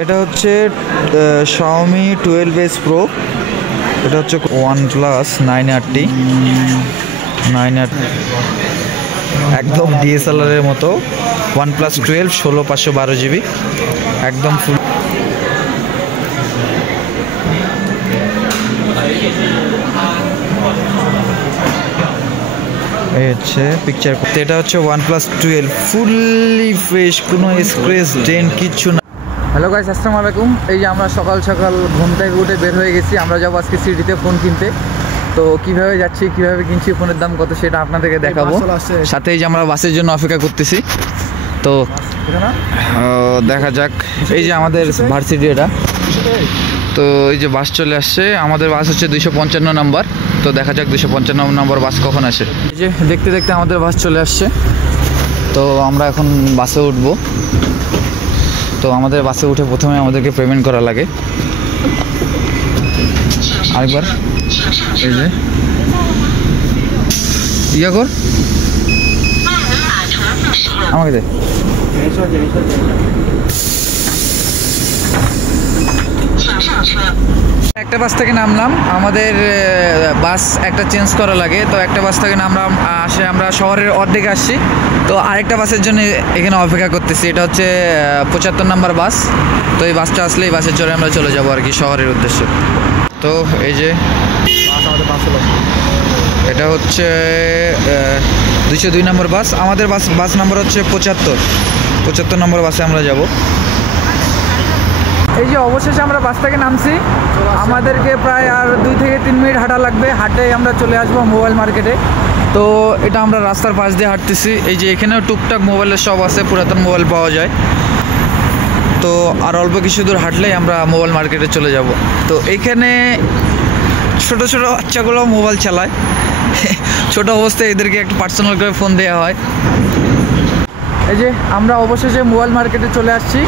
এটা হচ্ছে Xiaomi 12s Pro। এটা হচ্ছে OnePlus 9RT একদম DSLR এর মতো। OnePlus 12 16/512 GB একদম ফুল। এই হচ্ছে পিকচার। এটা হচ্ছে OnePlus 12 ফুললি ফ্রেশ, কোনো স্ক্র্যাচ ডেন্ট কিচ্ছু না। হ্যালো গাইস, আসসালামু আলাইকুম। এই যে আমরা সকাল সকাল ঘুম থেকে উঠে বের হয়ে গেছি। আমরা যাবো আজকে সিটিতে ফোন কিনতে। তো কিভাবে যাচ্ছি, কিভাবে কিনছি, ফোনের দাম কত সেটা আপনাদেরকে দেখাবো। সাথে এই যে আমরা বাসের জন্য অপেক্ষা করতেছি। তো দেখা যাক। এই যে আমাদের ভার্সিটি, এটা তো এই যে বাস চলে আসছে। আমাদের বাস হচ্ছে 255 নম্বর। তো দেখা যাক 255 নম্বর বাস কখন আসে। এই যে দেখতে দেখতে আমাদের বাস চলে আসছে। তো আমরা এখন বাসে উঠবো। তো আমাদের বাসে উঠে প্রথমে আমাদেরকে পেমেন্ট করা লাগে। আরেকবার এই যে ইয়া কর, আমাকে দে। একটা বাস থেকে নামলাম। আমাদের বাস একটা চেঞ্জ করা লাগে। তো একটা বাস থেকে নামলাম, আমরা শহরের অর্ধেকে আসছি। তো আরেকটা বাসের জন্য এখানে অপেক্ষা করতেছি। এটা হচ্ছে 75 নম্বর বাস। তো এই বাসটা আসলে এই বাসে চড়ে আমরা চলে যাবো আর কি শহরের উদ্দেশ্যে। তো এই যে এটা হচ্ছে 202 নম্বর বাস। আমাদের বাস নাম্বার হচ্ছে 75 নম্বর বাসে আমরা যাব। এই যে অবশেষে আমরা বাস থেকে নামছি। আমাদেরকে প্রায় আর 2 থেকে 3 মিনিট হাঁটা লাগবে। হাঁটে আমরা চলে আসবো মোবাইল মার্কেটে। তো এটা আমরা রাস্তার পাশ দিয়ে হাঁটতেছি। এই যে এখানেও টুকটাক মোবাইলের সব আছে, পুরাতন মোবাইল পাওয়া যায়। তো আর অল্প কিছু দূর হাঁটলেই আমরা মোবাইল মার্কেটে চলে যাব। তো এইখানে ছোট ছোট বাচ্চাগুলো মোবাইল চালায়। ছোট অবস্থায় এদেরকে একটা পার্সোনাল করে ফোন দেওয়া হয়। এই যে আমরা অবশেষে মোবাইল মার্কেটে চলে আসছি।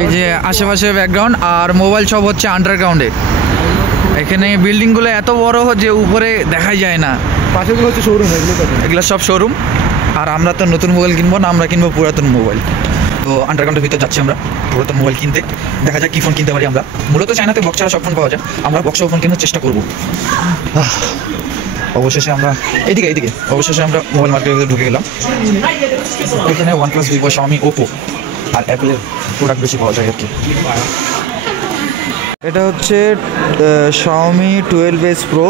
এই যে আশেপাশে ব্যাকগ্রাউন্ড আর মোবাইল সব হচ্ছে আন্ডারগ্রাউন্ডে। এখানে বিল্ডিংগুলো এত বড় যে উপরে দেখাই যায় না। পাশেগুলো হচ্ছে শোরুম, এগুলো সব শোরুম। আর আমরা তো নতুন মোবাইল কিনবো না, আমরা কিনবো পুরাতন মোবাইল। তো আন্ডারগ্রাউন্ডের ভিতর যাচ্ছি আমরা পুরাতন মোবাইল কিনতে। দেখা যাক কী ফোন কিনতে পারি আমরা। মূলত চায়নাতে বক্স ছাড়া সব ফোন পাওয়া যায়, আমরা বক্স ফোন কেনার চেষ্টা করবো। অবশেষে আমরা এইদিকে অবশেষে আমরা মোবাইল মার্কেটে ঢুকে গেলাম। এখানে OnePlus, Vivo, Xiaomi, Oppo আর অ্যাপেলের প্রোডাক্ট বেশি পাওয়া যায় আর কি। এটা হচ্ছে Xiaomi 12s Pro।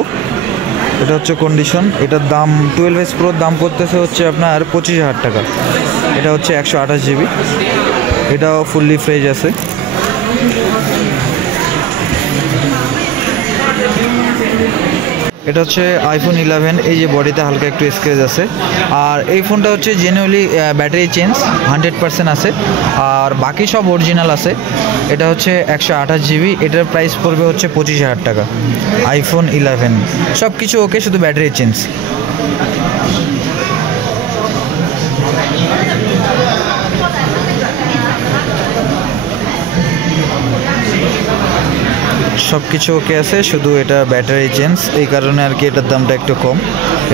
এটা হচ্ছে কন্ডিশন। এটার দাম 12s Proর দাম পড়তেছে হচ্ছে আপনার 25,000 টাকা। এটা হচ্ছে 128 GB। এটাও ফুললি ফ্রেশ আছে। এটা হচ্ছে iPhone 11। এই যে বডিতে হালকা একটু স্ক্র্যাচ আছে। আর এই ফোনটা হচ্ছে জেনুইনলি ব্যাটারি চেঞ্জ 100% আছে, আর বাকি সব অরিজিনাল আছে। এটা হচ্ছে 128 GB। এটার প্রাইস পড়বে হচ্ছে 25,000 টাকা। iPhone 11 সব কিছু ওকে, শুধু ব্যাটারি চেঞ্জ। সব কিছু ওকে আছে, শুধু এটা ব্যাটারি চেঞ্জ, এই কারণে আর কি এটার দামটা একটু কম।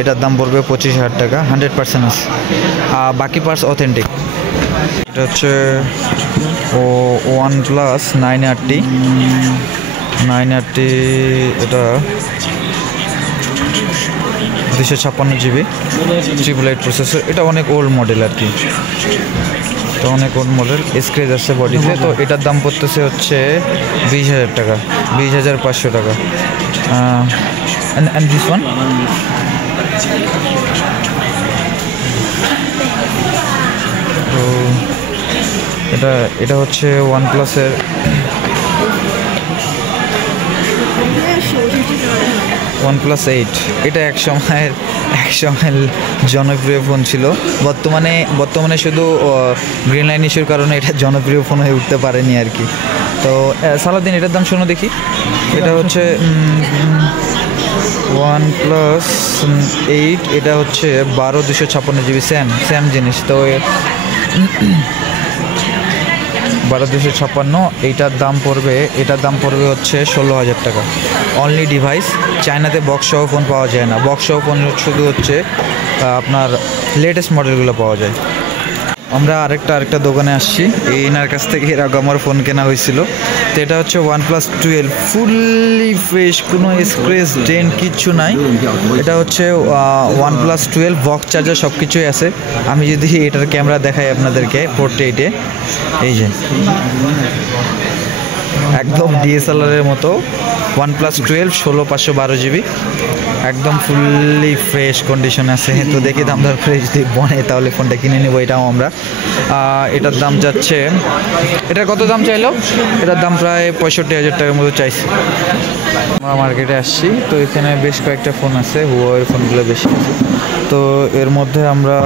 এটার দাম পড়বে 25,000 টাকা, 100% আছে। আর বাকি পার্টস অথেন্টিক। এটা হচ্ছে OnePlus 9RT। এটা 256 GB 888 প্রসেসর। এটা অনেক ওল্ড মডেল আর কি। তো অনেক ওল্ড মডেল, স্ক্র্যাচ আছে বডিতে। তো এটার দাম পড়তেছে হচ্ছে 20,000 টাকা, 20,500 টাকা। and this one তো এটা হচ্ছে OnePlus-এর OnePlus 8। এটা এক সময়ের জনপ্রিয় ফোন ছিল। বর্তমানে শুধু গ্রিন লাইন ইস্যুর কারণে এটা জনপ্রিয় ফোন হয়ে উঠতে পারেনি আর কি। তো সালাদিন এটার দাম শোনো দেখি। এটা হচ্ছে OnePlus 8। এটা হচ্ছে 12/256 GB। সেম জিনিস। তো 12/256। এটার দাম পড়বে হচ্ছে 16,000 টাকা। Only device. চায়নাতে বক্স সহ ফোন পাওয়া যায় না। বক্স সহ ফোন শুধু হচ্ছে আপনার লেটেস্ট মডেলগুলো পাওয়া যায়। আমরা আরেকটা দোকানে আসছি, এনার কাছ থেকে এর আগে আমার ফোন কেনা হয়েছিল। তো এটা হচ্ছে OnePlus 12 ফুললি ফ্রেশ, কোনো স্ক্র্যাচ ডেন্ট কিচ্ছু নাই। এটা হচ্ছে OnePlus 12 বক্স চার্জার সব কিছুই আছে। আমি যদি এটার ক্যামেরা দেখাই আপনাদেরকে পোর্ট্রেটে, এই যে একদম ডিএসএলআরের মতো OnePlus 12 16512 GB, একদম ফুললি ফ্রেশ কন্ডিশন আছে। তো দেখি দাম দর ফ্রেশ যদি বনে তাহলে ফোনটা কিনে নেবো। এটাও আমরা এটার দাম যাচ্ছে, এটার কত দাম চাইলো? এটার দাম প্রায় 65,000 টাকার মতো চাইছে। আমরা মার্কেটে আসছি, তো এখানে বেশ কয়েকটা ফোন আছে, হুয়াওয়ের ফোনগুলো বেশি আছে। তো এর মধ্যে আমরা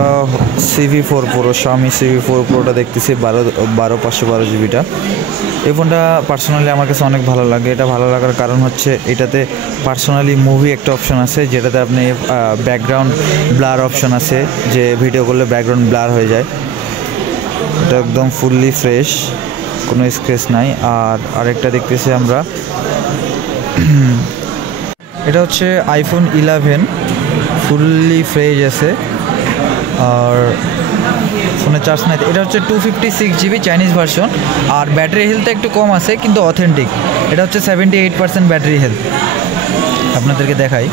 CV4 Pro, Xiaomi CV4 Proটা দেখতেছি 12512 GBটা। এই ফোনটা পার্সোনালি আমার কাছে অনেক ভালো লাগে। এটা ভালো লাগার কারণ হচ্ছে এটাতে পার্সোনালি মুভি একটা অপশন আছে, যেটাতে আপনি ব্যাকগ্রাউন্ড ব্লার অপশন আছে, যে ভিডিও করলে ব্যাকগ্রাউন্ড ব্লার হয়ে যায়। এটা একদম ফুললি ফ্রেশ, কোনো স্ক্র্যাচ নাই। আর আরেকটা দেখতেছি আমরা, এটা হচ্ছে iPhone 11 ফুললি ফ্রেশ আছে। আর ফোনে চার্জ নাই। এটা হচ্ছে 256 GB চাইনিজ ভার্সন। আর ব্যাটারি হেলথটা একটু কম আছে, কিন্তু অথেন্টিক। এটা হচ্ছে 78% ব্যাটারি হেলথ। আপনাদেরকে দেখাই,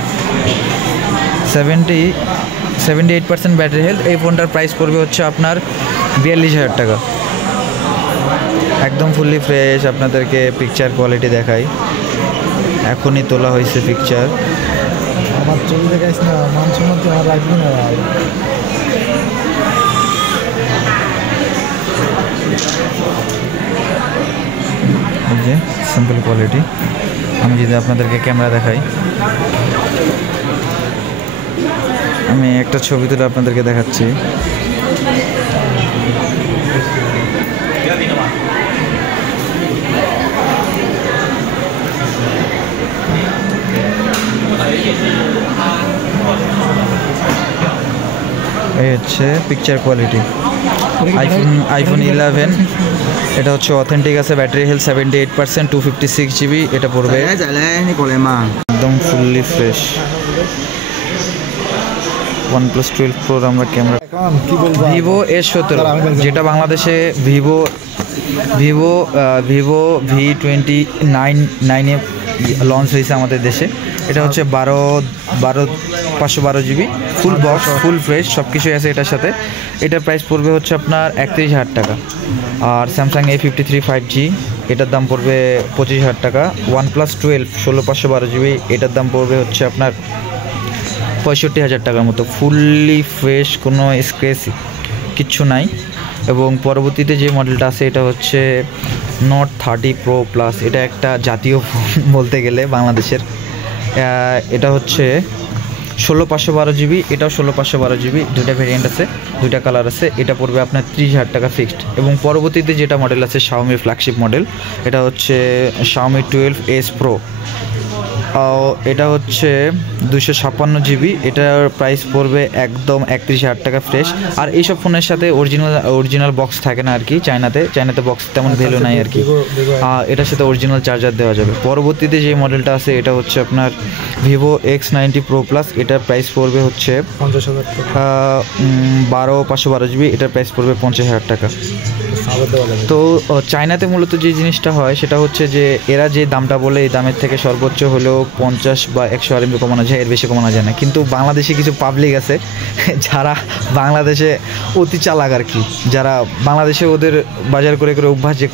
78% ব্যাটারি হেলথ। এই ফোনটার প্রাইস পড়বে হচ্ছে আপনার 42,000 টাকা। একদম ফুললি ফ্রেশ। আপনাদেরকে পিকচার কোয়ালিটি দেখাই, এখনই তোলা হয়েছে পিকচার। আমার ছবি দেখাইস না, মান সম্মান তো আর রাখবি না। এই যে সিম্পল কোয়ালিটি। আমি যদি আপনাদেরকে ক্যামেরা দেখাই, আমি একটা ছবি তুলে আপনাদেরকে দেখাচ্ছি। এই হচ্ছে পিকচার কোয়ালিটি। iPhone 11 এটা হচ্ছে অথেন্টিক আছে, ব্যাটারি হেলথ 78%, 256 GB। এটা পড়বে একদম ফুললি ফ্রেশ। OnePlus 12 Pro আমরা ক্যামেরা, Vivo S17, যেটা বাংলাদেশে Vivo V29 লঞ্চ হয়েছে আমাদের দেশে। এটা হচ্ছে 512 GB full box, full fresh, সব কিছুই আছে এটার সাথে। এটার প্রাইস পড়বে হচ্ছে আপনার 31,000 টাকা। আর স্যামসাং A53 5G, এটার দাম পড়বে 25,000 টাকা। OnePlus 12 16512 GB, এটার দাম পড়বে হচ্ছে আপনার 65,000 টাকার মতো। ফুললি ফ্রেশ, কোনো স্ক্র্যাচ কিচ্ছু নাই। এবং পরবর্তীতে যে মডেলটা আছে এটা হচ্ছে Note 30 Pro Plus। এটা একটা জাতীয় ফোন বলতে গেলে বাংলাদেশের। এটা হচ্ছে 16512 GB, এটাও 16512 GB। দুইটা ভেরিয়েন্ট আছে, দুইটা কালার আছে। এটা পড়বে আপনার 30,000 টাকা ফিক্সড। এবং পরবর্তীতে যেটা মডেল আছে Xiaomi ফ্ল্যাগশিপ মডেল, এটা হচ্ছে Xiaomi 12S Pro। এটা হচ্ছে 256 GB। এটার প্রাইস পড়বে একদম 31,000 টাকা ফ্রেশ। আর এইসব ফোনের সাথে অরিজিনাল বক্স থাকে না আর কি। চায়নাতে বক্স তেমন ভ্যালু নাই আর কি। এটার সাথে অরিজিনাল চার্জার দেওয়া যাবে। পরবর্তীতে যে মডেলটা আছে এটা হচ্ছে আপনার Vivo X90 Pro Plus। এটার প্রাইস পড়বে হচ্ছে 12512 GB। এটার প্রাইস পড়বে 50,000 টাকা। তো চায়নাতে মূলত যে জিনিসটা হয় সেটা হচ্ছে যে এরা যে দামটা বলে এই দামের থেকে সর্বোচ্চ হলেও 50 বা 100 RMB কমানো যায়, এর বেশি কমানো যায় না। কিন্তু বাংলাদেশে কিছু পাবলিক আছে যারা বাংলাদেশে অতি চালাক আর কি, যারা বাংলাদেশে ওদের বাজার করে অভ্যাস, যে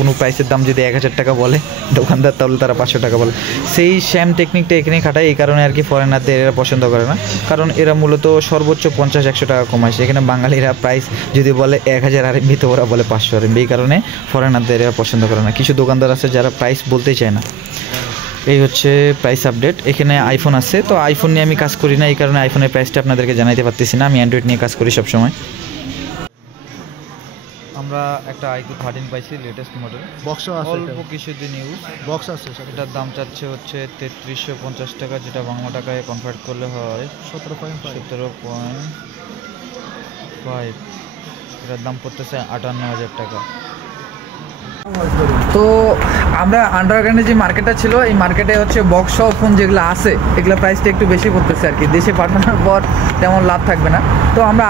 কোনো প্রাইসের দাম যদি 1,000 টাকা বলে দোকানদার, তাহলে তারা 500 টাকা বলে। সেই শ্যাম টেকনিকটা এখানে খাটায়। এই কারণে আর কি ফরেনারদের এরা পছন্দ করে না, কারণ এরা মূলত সর্বোচ্চ 50-100 টাকা কমাইছে। এখানে বাঙালিরা প্রাইস যদি বলে 1000 RMB, তো ওরা বলে 500 RMB। এই কারণে ফরেনারদের এরা পছন্দ করে না। কিছু দোকানদার আছে যারা প্রাইস বলতেই চায় না। এই হচ্ছে প্রাইস আপডেট। এখানে আইফোন আছে, তো আইফোন নিয়ে আমি কাজ করি না, এই কারণে আইফোনের প্রাইসটা আপনাদেরকে জানাইতে পারতেছি না। আমি অ্যান্ড্রয়েড নিয়ে কাজ করি সবসময়। আমরা একটা iQOO 13 পাইছি, লেটেস্ট মডেল। বক্সও আছে, অল্প কিছুদিন ইউজ। বক্স আছে। এটার দাম চাচ্ছে হচ্ছে 3350 টাকা, যেটা বাংলা টাকায় কনভার্ট করলে হয় 17.5। এটার দাম পড়তেছে 58,000 টাকা। তো আমরা আন্ডারগ্রাউন্ডে যে মার্কেটটা ছিল, এই মার্কেটে হচ্ছে বক্স সহ ফোন যেগুলো আছে এগুলো প্রাইসটা একটু বেশি পড়তেছে আর কি। দেশে পাঠানোর পর তেমন লাভ থাকবে না। তো আমরা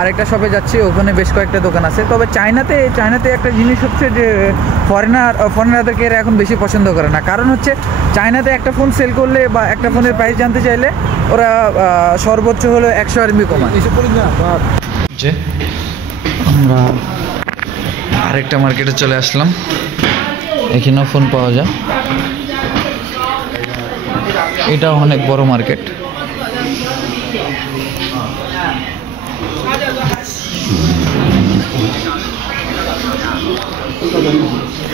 আরেকটা শপে যাচ্ছি, ওখানে বেশ কয়েকটা দোকান আছে। তবে চায়নাতে একটা জিনিস হচ্ছে যে ফরেনারদেরকে এরা এখন বেশি পছন্দ করে না। কারণ হচ্ছে চায়নাতে একটা ফোন সেল করলে বা একটা ফোনের প্রাইস জানতে চাইলে ওরা সর্বোচ্চ হলো 100 RMB কমায়। যে আমরা আরেকটা মার্কেটে চলে আসলাম, এখানেও ফোন পাওয়া যায়। এটা অনেক বড় মার্কেট।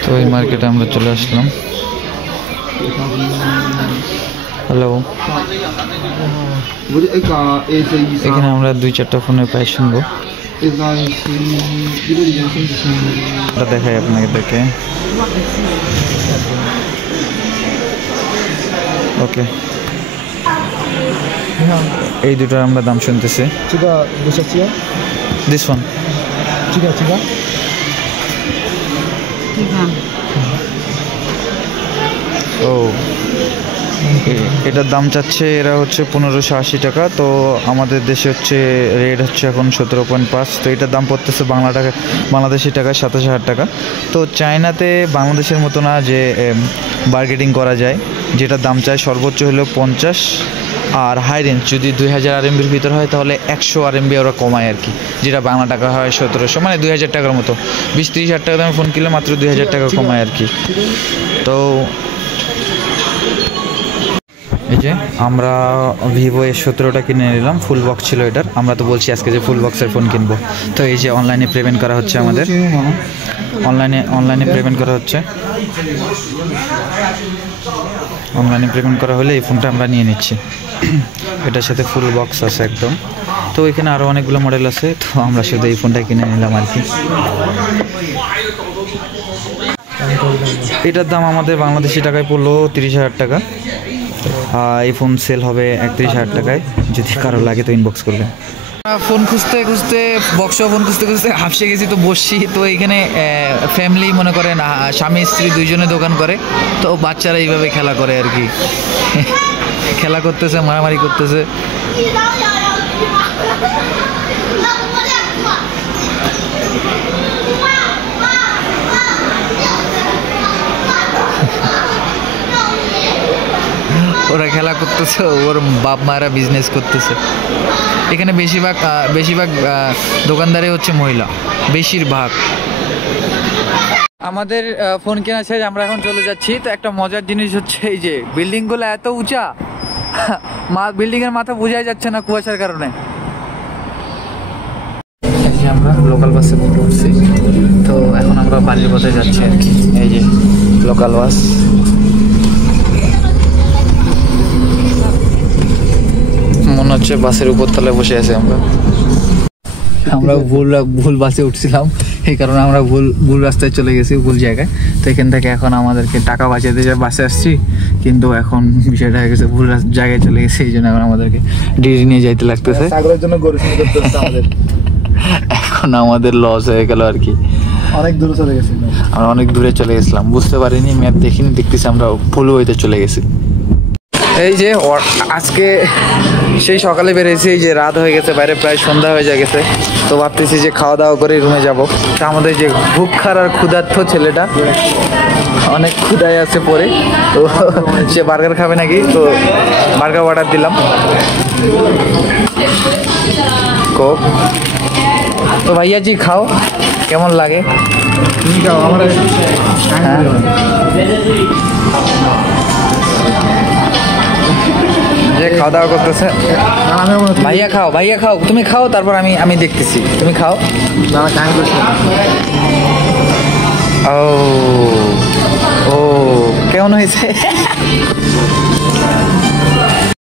তো এই মার্কেটে আমরা চলে আসলাম। হ্যালো, এখানে আমরা 2-4টা ফোনের প্রাইস শুনবো। দেখাই আপনাকে দেখে। ওকে, এই দুটোর আমরা দাম শুনতেছি। দিস ওয়ান ও, এটার দাম চাচ্ছে এরা হচ্ছে 1580 টাকা। তো আমাদের দেশে হচ্ছে রেট হচ্ছে এখন 17.5। তো এটার দাম পড়তেছে বাংলাদেশি টাকায় 27,000 টাকা। তো চায়নাতে বাংলাদেশের মতো না যে বার্গেটিং করা যায়, যেটার দাম চায় সর্বোচ্চ হলো 50, আর হাই রেঞ্জ যদি 2000 RMBর ভিতর হয় তাহলে 100 RMB ওরা কমায় আর কি, যেটা বাংলা টাকা হয় 1700, মানে 2000 টাকার মতো। 20-30 হাজার টাকা দামে ফোন কিনলে মাত্র 2000 টাকা কমায় আর কি। তো এই যে আমরা ভিভো S17টা কিনে নিলাম, ফুল বক্স ছিল এটার। আমরা তো বলছি আজকে যে ফুল বক্সের ফোন কিনবো। তো এই যে অনলাইনে পেমেন্ট করা হচ্ছে, আমাদের অনলাইনে পেমেন্ট করা হচ্ছে। অনলাইনে পেমেন্ট করা হলে এই ফোনটা আমরা নিয়ে নিচ্ছি। এটার সাথে ফুল বক্স আছে একদম। তো এখানে আরও অনেকগুলো মডেল আছে, তো আমরা শুধু এই ফোনটা কিনে নিলাম আর কি। এটার দাম আমাদের বাংলাদেশি টাকায় পড়লো 30,000 টাকা। এই ফোন সেল হবে 31,000 টাকায়। যদি কারো লাগে তো ইনবক্স করবে। ফোন খুঁজতে ফোন খুঁজতে হাফসে গেছি, তো বসছি। তো এখানে ফ্যামিলি মনে করেন স্বামী স্ত্রী দুইজনে দোকান করে, তো বাচ্চারা এইভাবে খেলা করে আর কি। খেলা করতেছে, মারামারি করতেছে। ওরা খেলা করতেছে, ওর বাপ মায়েরা বিজনেস করতেছে। এখানে বেশিরভাগ দোকানদারই হচ্ছে মহিলা, বেশিরভাগ। আমাদের ফোন কেনা শেষ, আমরা এখন চলে যাচ্ছি। তো একটা মজার জিনিস হচ্ছে এই যে বিল্ডিংগুলো এত উঁচা, বিল্ডিংয়ের মাথা বোঝাই যাচ্ছে না কুয়াশার কারণে। আমরা লোকাল বাসে উঠছি, তো এখন আমরা বাড়ির পথে যাচ্ছি আর কি। এই যে লোকাল বাস। মনে হচ্ছে বাসের উপর তলায় বসে আছি আমরা ভুল বাসে উঠছিলাম, এই কারণে আমরা ভুল রাস্তায় চলে গেছি, ভুল জায়গায়। তো এখান থেকে এখন আমাদেরকে টাকা বাঁচাতে যা বাসে আসছি, কিন্তু এখন বিষয়টা হয়ে গেছে ভুল জায়গায় চলে গেছে। এই জন্য এখন আমাদেরকে ডিজি নিয়ে যাইতে লাগতেছে। এখন আমাদের লস হয়ে গেল আর কি। আমরা অনেক দূরে চলে গেছিলাম, বুঝতে পারিনি, ম্যাপ দেখিনি, দেখতেছি আমরা ভুল হইতে চলে গেছি। এই যে আজকে সেই সকালে বেরিয়েছি, এই যে রাত হয়ে গেছে, বাইরে প্রায় সন্ধ্যা হয়ে গেছে। তো ভাবতেছি যে খাওয়া দাওয়া করে রুমে যাব। তা আমাদের যে ভুক্ষার আর ক্ষুধার্থ ছেলেটা অনেক ক্ষুধায় আছে পরে, তো সে বার্গার খাবে নাকি, তো বার্গার অর্ডার দিলাম। কোক। তো ভাইয়া জি খাও, কেমন লাগে? হ্যাঁ, যে খাওয়া দাওয়া করতেছে। ভাইয়া খাও, তুমি খাও, তারপর আমি দেখতেছি, তুমি খাও। ও কেমন হয়েছে?